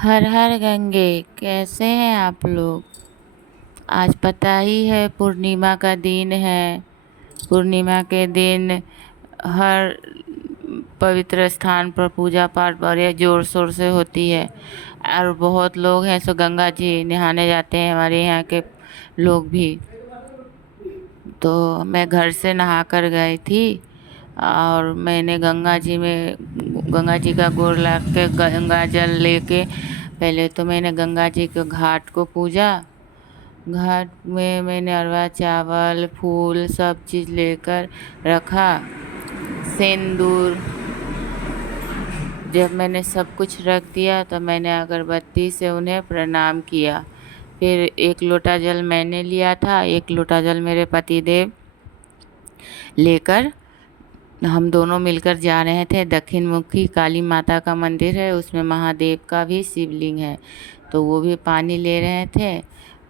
हर हर गंगे। कैसे हैं आप लोग। आज पता ही है पूर्णिमा का दिन है। पूर्णिमा के दिन हर पवित्र स्थान पर पूजा पाठ बड़े ज़ोर शोर से होती है। और बहुत लोग हैं सो गंगा जी नहाने जाते हैं, हमारे यहाँ के लोग भी। तो मैं घर से नहा कर गई थी और मैंने गंगा जी का गोर लग के गंगा जल लेके पहले तो मैंने गंगा जी के घाट को पूजा। घाट में मैंने अरवा चावल फूल सब चीज़ लेकर रखा, सिंदूर। जब मैंने सब कुछ रख दिया तो मैंने अगरबत्ती से उन्हें प्रणाम किया। फिर एक लोटा जल मैंने लिया था, एक लोटा जल मेरे पति देव लेकर हम दोनों मिलकर जा रहे थे। दक्षिण मुखी काली माता का मंदिर है, उसमें महादेव का भी शिवलिंग है, तो वो भी पानी ले रहे थे।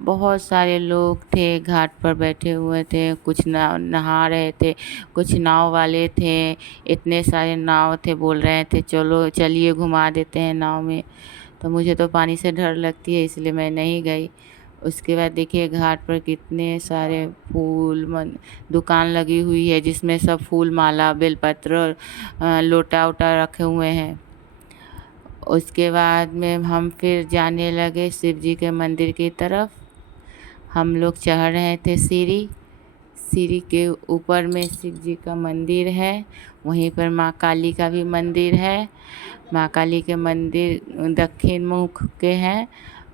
बहुत सारे लोग थे, घाट पर बैठे हुए थे, कुछ नहा रहे थे, कुछ नाव वाले थे। इतने सारे नाव थे, बोल रहे थे चलो चलिए घुमा देते हैं नाव में। तो मुझे तो पानी से डर लगती है, इसलिए मैं नहीं गई। उसके बाद देखिए घाट पर कितने सारे फूल दुकान लगी हुई है, जिसमें सब फूल माला बेलपत्र लोटा वोटा रखे हुए हैं। उसके बाद में हम फिर जाने लगे शिव जी के मंदिर की तरफ। हम लोग चढ़ रहे थे सीढ़ी। सीढ़ी के ऊपर में शिव जी का मंदिर है, वहीं पर माँ काली का भी मंदिर है। माँ काली के मंदिर दक्षिण मुख के हैं।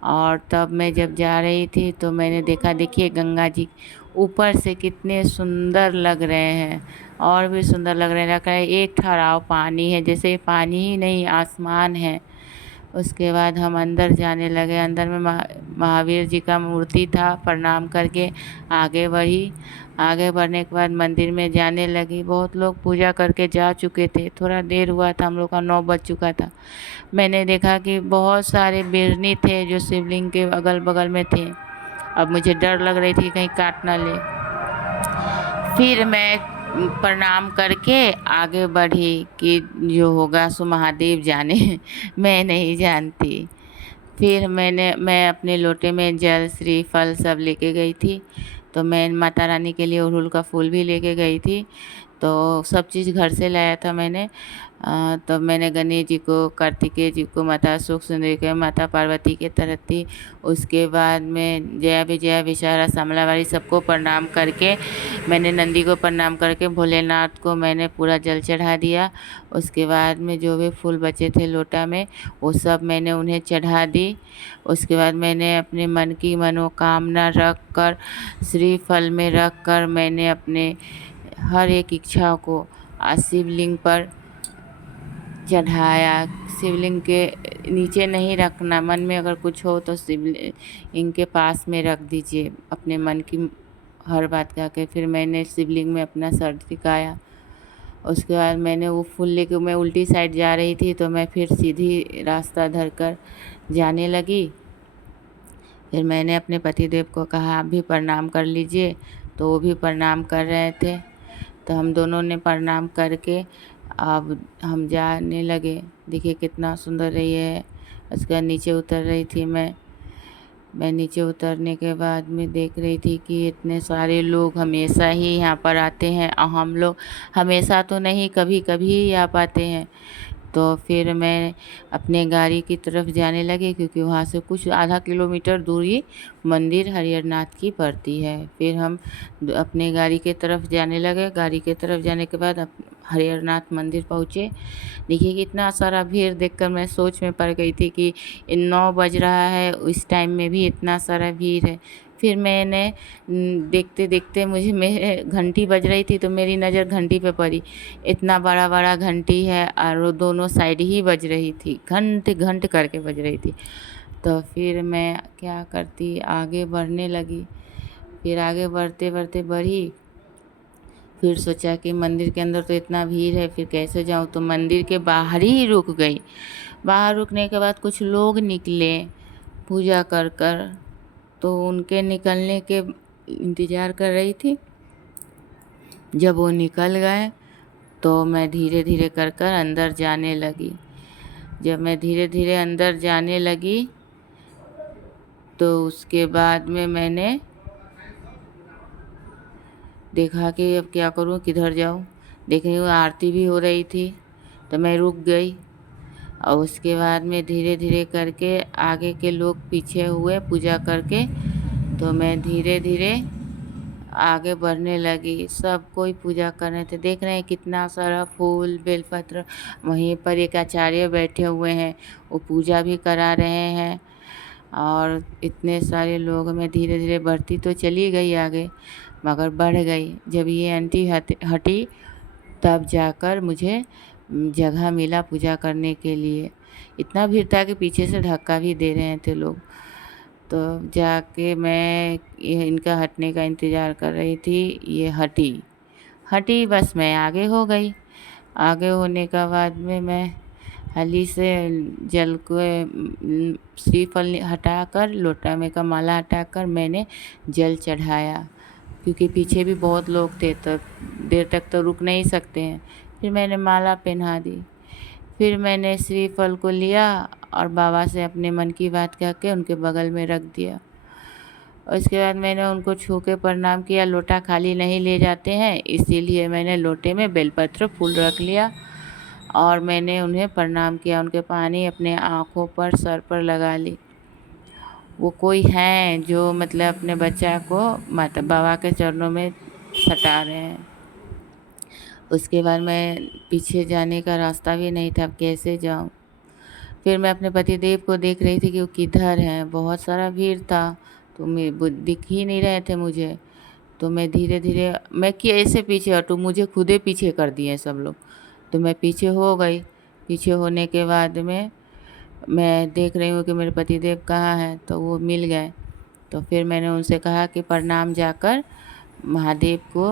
और तब मैं जब जा रही थी तो मैंने देखा, देखिए गंगा जी ऊपर से कितने सुंदर लग रहे हैं, और भी सुंदर लग रहे हैं। लग रहा है एक ठहराव पानी है, जैसे पानी ही नहीं आसमान है। उसके बाद हम अंदर जाने लगे। अंदर में महावीर जी का मूर्ति था, प्रणाम करके आगे बढ़ी। आगे बढ़ने के बाद मंदिर में जाने लगी। बहुत लोग पूजा करके जा चुके थे, थोड़ा देर हुआ था, हम लोग का 9 बज चुका था। मैंने देखा कि बहुत सारे बिरनी थे जो शिवलिंग के अगल बगल में थे। अब मुझे डर लग रही थी कहीं काट ना ले। फिर मैं प्रणाम करके आगे बढ़ी कि जो होगा सो महादेव जाने मैं नहीं जानती। फिर मैं अपने लोटे में जल श्रीफल सब लेके गई थी। तो मैं माता रानी के लिए अड़हुल का फूल भी लेके गई थी। तो सब चीज़ घर से लाया था मैंने। तो मैंने गणेश जी को, कार्तिकेय जी को, माता सुख सुंदरी को, माता पार्वती के तरफ थी। उसके बाद में जया विजया विशाला समला वाली सबको प्रणाम करके मैंने नंदी को प्रणाम करके भोलेनाथ को मैंने पूरा जल चढ़ा दिया। उसके बाद में जो भी फूल बचे थे लोटा में वो सब मैंने उन्हें चढ़ा दी। उसके बाद मैंने अपने मन की मनोकामना रख कर श्रीफल में रख कर मैंने अपने हर एक इच्छा को शिवलिंग पर चढ़ाया। शिवलिंग के नीचे नहीं रखना, मन में अगर कुछ हो तो शिवलिंग के पास में रख दीजिए अपने मन की हर बात कह के। फिर मैंने शिवलिंग में अपना सर टिकाया। उसके बाद मैंने वो फूल लेके मैं उल्टी साइड जा रही थी, तो मैं फिर सीधी रास्ता धर कर जाने लगी। फिर मैंने अपने पतिदेव को कहा आप भी प्रणाम कर लीजिए, तो वो भी प्रणाम कर रहे थे। तो हम दोनों ने प्रणाम करके अब हम जाने लगे। देखिए कितना सुंदर रही है। उसके बाद नीचे उतर रही थी मैं नीचे उतरने के बाद में देख रही थी कि इतने सारे लोग हमेशा ही यहाँ पर आते हैं, और हम लोग हमेशा तो नहीं, कभी कभी ही आ पाते हैं। तो फिर मैं अपने गाड़ी की तरफ जाने लगी, क्योंकि वहाँ से कुछ आधा किलोमीटर दूरी मंदिर हरिहरनाथ की पड़ती है। फिर हम अपने गाड़ी के तरफ जाने लगे। गाड़ी के तरफ जाने के बाद हरिहरनाथ मंदिर पहुँचे। देखिए कितना सारा भीड़ देखकर मैं सोच में पड़ गई थी कि 9 बज रहा है, उस टाइम में भी इतना सारा भीड़ है। फिर मैंने देखते देखते मुझे मेरे घंटी बज रही थी, तो मेरी नज़र घंटी पे पड़ी। इतना बड़ा बड़ा घंटी है और वो दोनों साइड ही बज रही थी, घंट घंट करके बज रही थी। तो फिर मैं क्या करती, आगे बढ़ने लगी। फिर आगे बढ़ते बढ़ते बढ़ी। फिर सोचा कि मंदिर के अंदर तो इतना भीड़ है, फिर कैसे जाऊँ, तो मंदिर के बाहर ही रुक गई। बाहर रुकने के बाद कुछ लोग निकले पूजा कर कर, तो उनके निकलने के इंतज़ार कर रही थी। जब वो निकल गए तो मैं धीरे धीरे कर कर अंदर जाने लगी। जब मैं धीरे धीरे अंदर जाने लगी तो उसके बाद में मैंने देखा कि अब क्या करूं, किधर जाऊं। देख रही हूँ आरती भी हो रही थी, तो मैं रुक गई। और उसके बाद में धीरे धीरे करके आगे के लोग पीछे हुए पूजा करके, तो मैं धीरे धीरे आगे बढ़ने लगी। सब कोई पूजा कर रहे थे, देख रहे हैं कितना सारा फूल बेलपत्र। वहीं पर एक आचार्य बैठे हुए हैं, वो पूजा भी करा रहे हैं। और इतने सारे लोग, मैं धीरे धीरे बढ़ती तो चली गई आगे, मगर बढ़ गई। जब ये आंटी हटी तब जाकर मुझे जगह मिला पूजा करने के लिए। इतना भीड़ था कि पीछे से धक्का भी दे रहे थे लोग। तो जाके मैं ये इनका हटने का इंतज़ार कर रही थी, ये हटी हटी बस मैं आगे हो गई। आगे होने का बाद में मैं हाली से जल को श्रीफल हटाकर, लोटा में का माला हटाकर मैंने जल चढ़ाया, क्योंकि पीछे भी बहुत लोग थे तो देर तक तो रुक नहीं सकते हैं। फिर मैंने माला पहना दी। फिर मैंने श्रीफल को लिया और बाबा से अपने मन की बात कह के उनके बगल में रख दिया। और इसके बाद मैंने उनको छू के प्रणाम किया। लोटा खाली नहीं ले जाते हैं, इसीलिए मैंने लोटे में बेलपत्र फूल रख लिया और मैंने उन्हें प्रणाम किया। उनके पानी अपने आँखों पर, सर पर लगा ली। वो कोई हैं जो मतलब अपने बच्चा को माता बाबा के चरणों में सटा रहे हैं। उसके बाद मैं पीछे जाने का रास्ता भी नहीं था, अब कैसे जाऊं। फिर मैं अपने पतिदेव को देख रही थी कि वो किधर हैं। बहुत सारा भीड़ था, तो वो दिख ही नहीं रहे थे मुझे। तो मैं धीरे धीरे, मैं कि ऐसे पीछे हटूँ, मुझे खुदे पीछे कर दिए सब लोग। तो मैं पीछे हो गई। पीछे होने के बाद में मैं देख रही हूँ कि मेरे पतिदेव कहाँ हैं, तो वो मिल गए। तो फिर मैंने उनसे कहा कि प्रणाम जाकर महादेव को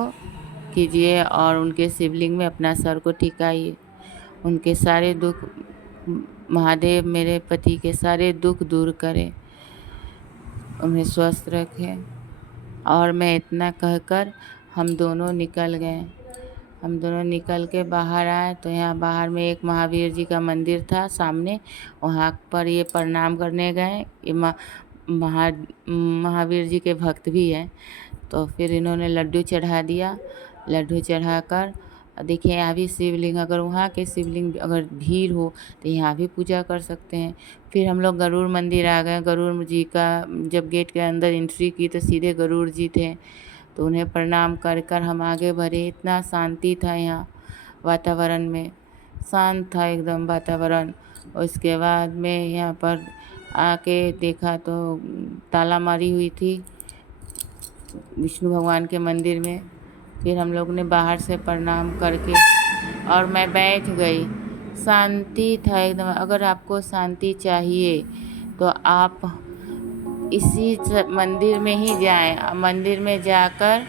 कीजिए और उनके शिवलिंग में अपना सर को टिकाइए। उनके सारे दुख, महादेव मेरे पति के सारे दुख दूर करें, उन्हें स्वस्थ रखें। और मैं इतना कहकर हम दोनों निकल गए। हम दोनों निकल के बाहर आए तो यहाँ बाहर में एक महावीर जी का मंदिर था सामने, वहाँ पर ये प्रणाम करने गए। ये महावीर जी के भक्त भी हैं। तो फिर इन्होंने लड्डू चढ़ा दिया। लड्डू चढ़ाकर देखिए, यहाँ भी शिवलिंग, अगर वहाँ के शिवलिंग अगर भीड़ हो तो यहाँ भी पूजा कर सकते हैं। फिर हम लोग गरुड़ मंदिर आ गए। गरुड़ जी का जब गेट के अंदर एंट्री की तो सीधे गरुड़ जी थे, तो उन्हें प्रणाम कर कर हम आगे बढ़े। इतना शांति था यहाँ वातावरण में, शांत था एकदम वातावरण। उसके बाद में यहाँ पर आके देखा तो ताला मारी हुई थी विष्णु भगवान के मंदिर में। फिर हम लोग ने बाहर से प्रणाम करके और मैं बैठ गई। शांति था एकदम। अगर आपको शांति चाहिए तो आप इसी मंदिर में ही जाएं। मंदिर में जाकर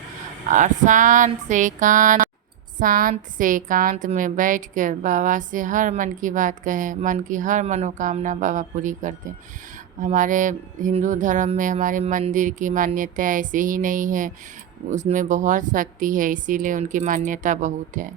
और शांत से एकांत में बैठकर बाबा से हर मन की बात कहें। मन की हर मनोकामना बाबा पूरी करते हैं। हमारे हिंदू धर्म में हमारे मंदिर की मान्यता ऐसे ही नहीं है, उसमें बहुत शक्ति है, इसीलिए उनकी मान्यता बहुत है।